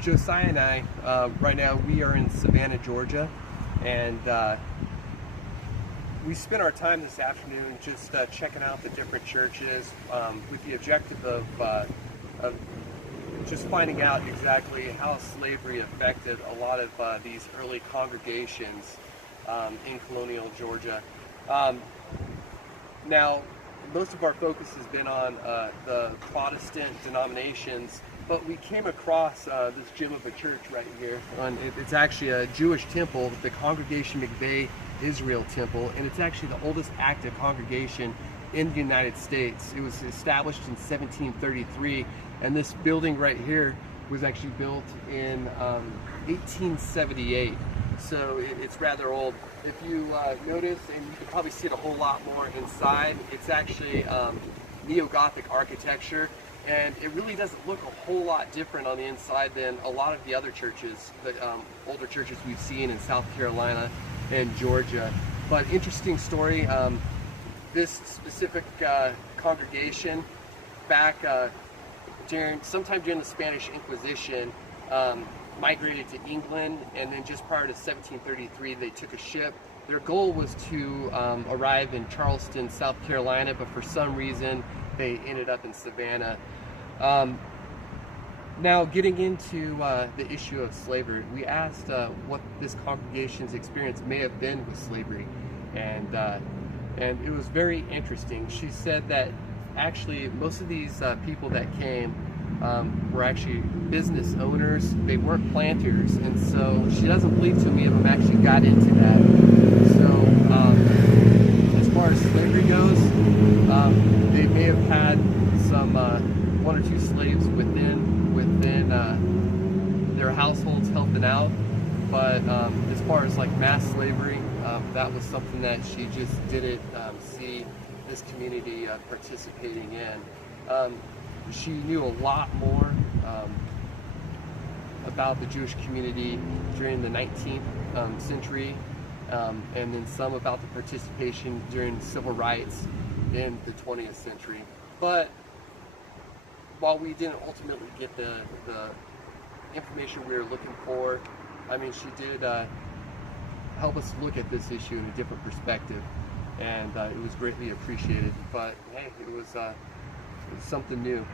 Josiah and I, right now we are in Savannah, Georgia, and we spent our time this afternoon just checking out the different churches with the objective of just finding out exactly how slavery affected a lot of these early congregations in Colonial, Georgia. Now, most of our focus has been on the Protestant denominations, but we came across this gem of a church right here. It's actually a Jewish temple, the Congregation Mickve Israel Temple, and it's actually the oldest active congregation in the United States. It was established in 1733, and this building right here was actually built in 1878. So it's rather old. If you notice, and you can probably see it a whole lot more inside, it's actually neo-Gothic architecture, and it really doesn't look a whole lot different on the inside than a lot of the other churches, the older churches we've seen in South Carolina and Georgia. But interesting story, this specific congregation back sometime during the Spanish Inquisition, migrated to England, and then just prior to 1733 they took a ship. Their goal was to arrive in Charleston, South Carolina, but for some reason they ended up in Savannah. Now, getting into the issue of slavery, we asked what this congregation's experience may have been with slavery, and it was very interesting. She said that actually most of these people that came were actually business owners. They weren't planters, and so she doesn't believe too many of them actually got into that. So as far as slavery goes, they may have had some one or two slaves within their households helping out, but as far as like mass slavery, that was something that she just didn't see this community participating in. She knew a lot more about the Jewish community during the 19th century, and then some about the participation during civil rights in the 20th century. But while we didn't ultimately get the information we were looking for, I mean, she did help us look at this issue in a different perspective, and it was greatly appreciated. But hey, it was something new.